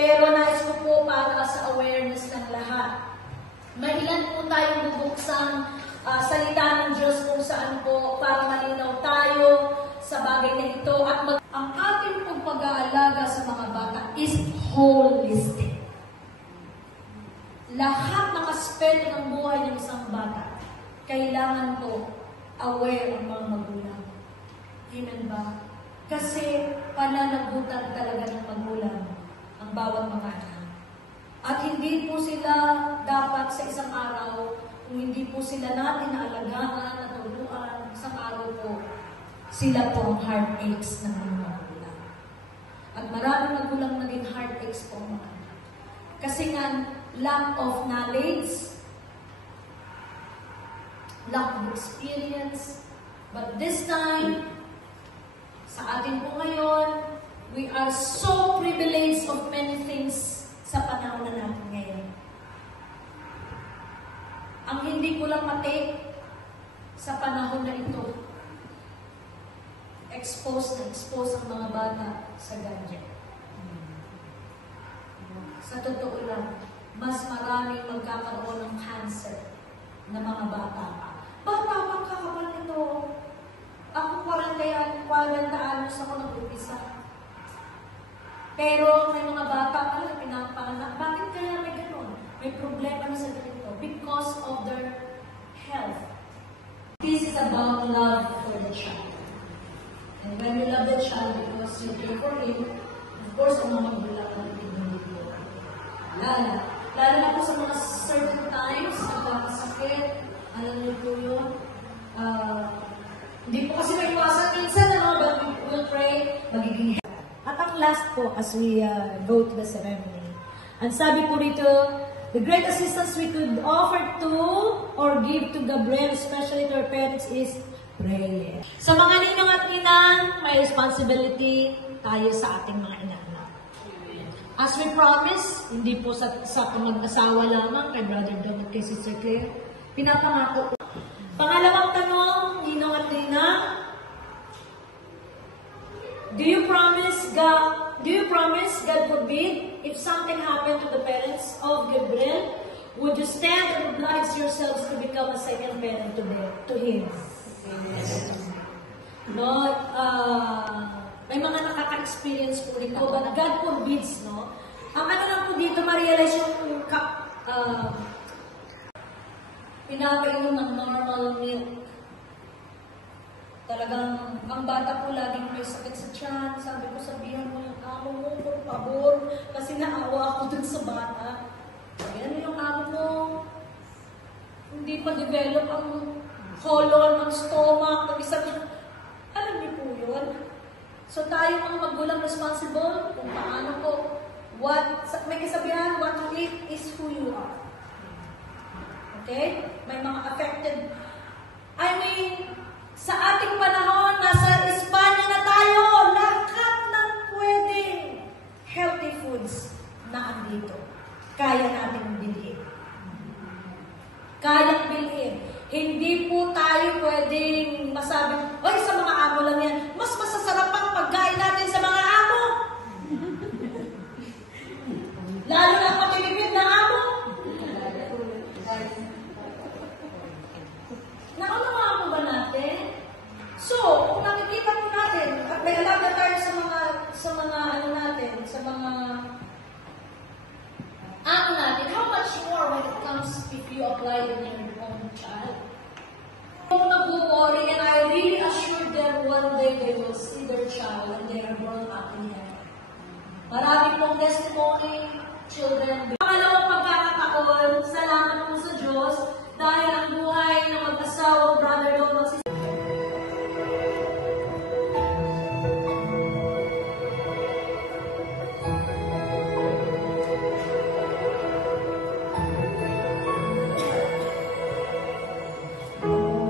Pero nais ko po para sa awareness ng lahat. May ilan po tayong bubuksang salita ng Diyos kung saan po para malinaw tayo sa bagay na ito. At ang ating pong pag-aalaga sa mga bata is holistic. Lahat ng aspeto ng buhay ng isang bata, kailangan po aware ang mga magulang. Amen ba? Kasi pananagutan talaga ng magulang ang bawat mga anak. At hindi po sila dapat sa isang araw, kung hindi po sila natin naalagaan, natuluan, isang araw po, sila po ang heartaches ng mga magulang. At maraming magulang naging heartaches po mga anak. Kasi nga, lack of knowledge, lack of experience, but this time, sa atin po ngayon, we are so privileged of many things sa panahon na natin ngayon. Ang hindi ko lang matake sa panahon na ito, expose ang mga bata sa gadget. Sa totoo lang, mas maraming magkakaroon ng cancer na mga bata pa. Bata pa kakapal nito. Ako 40 anos ako nag-upisa. Pero may mga bata pala pinapanganak. Bakit kaya may gano'n? May problema na sa ganito. Because of their health. This is about love for the child. And when you love the child because you care for him, of course, ang mga magulang ang pinili ko. Lalo na po sa mga certain times, nagkakasakit, alam niyo po yun, hindi po kasi may iwasan minsan, but we will pray, magiging health. At ang last po, as we go to the ceremony, ang sabi po rito, the great assistance we could offer to or give to Gabriel, especially to our parents, is prayer. Sa mga ninong at ninang, may responsibility tayo sa ating mga inanak. As we promise, hindi po sa mag-asawa lamang, kay Brother Dom at kay Sister Claire, pinapangako. Pangalawang tanong, ninong at ninang, do you promise, God forbid, if something happened to the parents of Gabriel, would you stand and oblige yourselves to become a second parent to him? Yes. No, may mga nakaka-experience po dito, but God forbids, no? Ang ano lang po dito, ma-realize yung pinapainom ng normal milk. Talagang, ang bata po laging may sakit sa tiyan. Sabi ko, sabihan mo yung amo mo, por favor, kasi naawa ako dun sa bata. Ayan yung amo mo, hindi pa develop ang colon, ang stomach, ang isa. Alam niyo po yun? So tayo ang magulang responsible kung paano po, may kasabihan, what you eat is who you are. Okay? May mga affected. Sa ating panahon, nasa Espanya na tayo, lahat ng pwedeng healthy foods na andito. Kaya natin bilhin. Kayang bilhin. Hindi po tayo pwedeng masabi, oy, sa mga amo lang yan. Mas masasarap ang pagkain natin sa mga amo. Lalo na matitipid na amo. Naunawaan mo ba natin? So, kung nakikita po natin, at may alaga tayo sa mga amo natin, how much more when it comes if you apply it in your own child? Kung nag-worry, and I really assure them one day they will see their child and they are born up in heaven. Marami pong testimony, children. Pangalawang pagkakataon, salamat po sa Diyos dahil ang buhay ng mag-asawa, Brother Dom at Sister.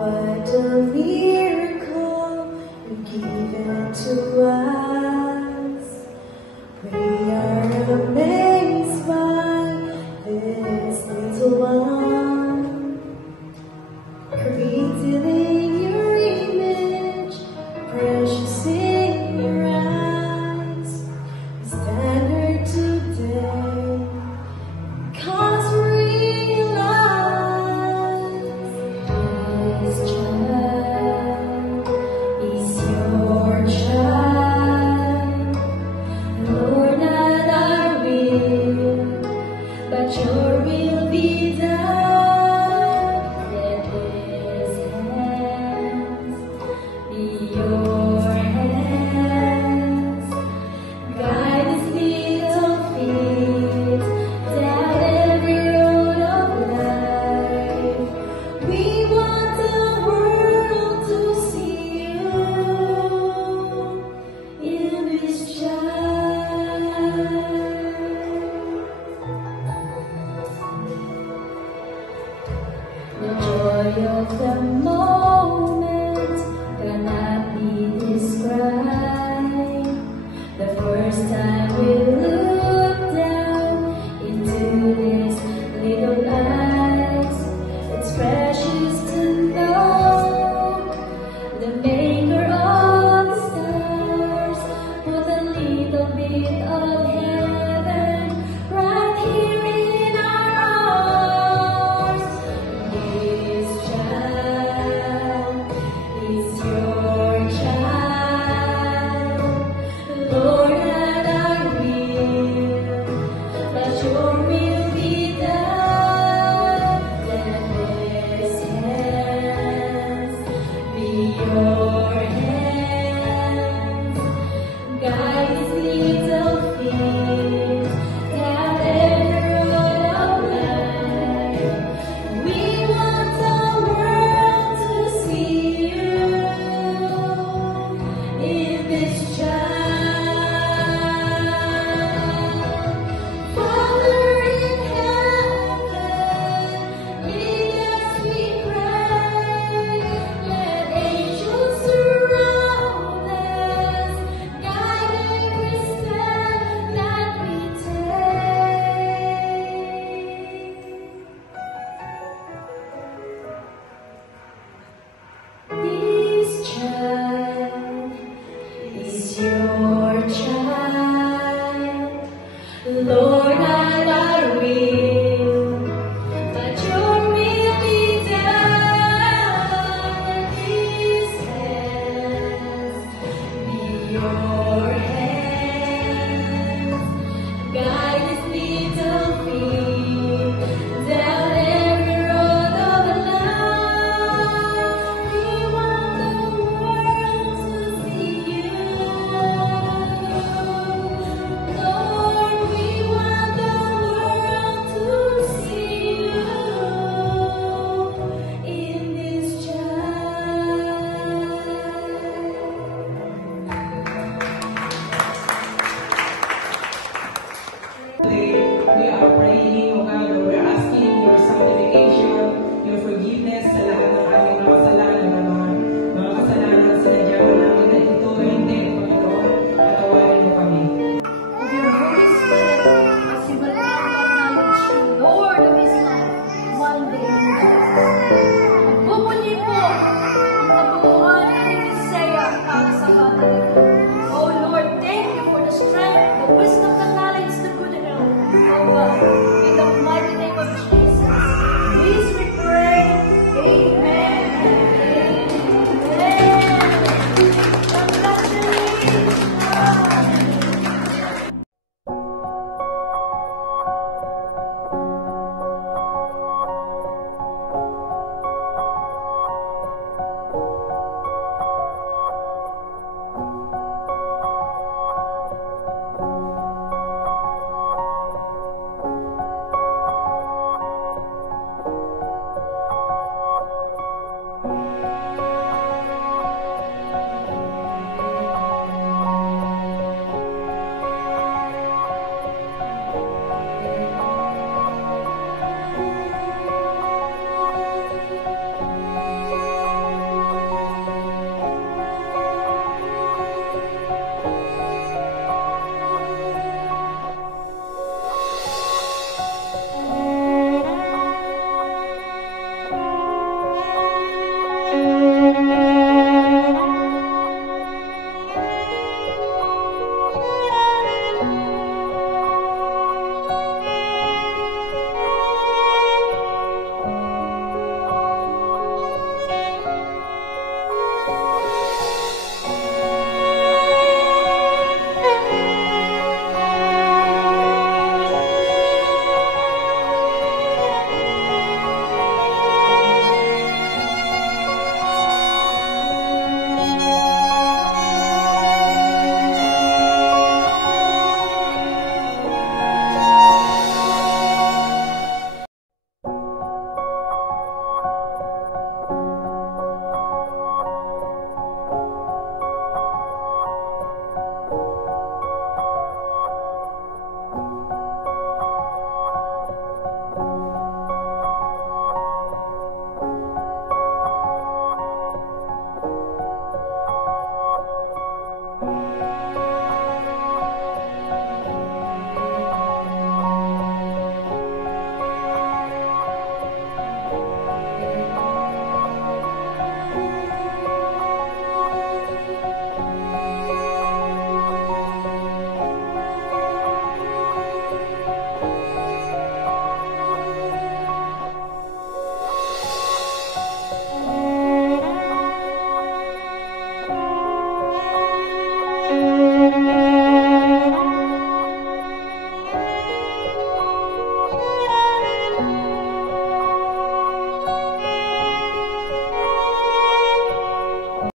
What a miracle you've given to us.